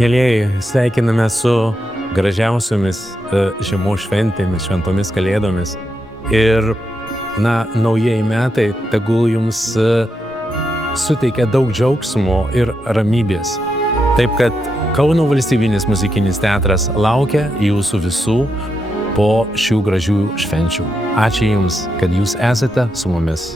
Mielieji, sveikiname su gražiausiomis žiemos šventėmis, šventomis kalėdomis. Ir, naujieji metai tegul jums suteikia daug džiaugsmo ir ramybės. Taip kad Kauno valstybinis muzikinis teatras laukia jūsų visų po šių gražių švenčių. Ačiū Jums, kad Jūs esate su mumis.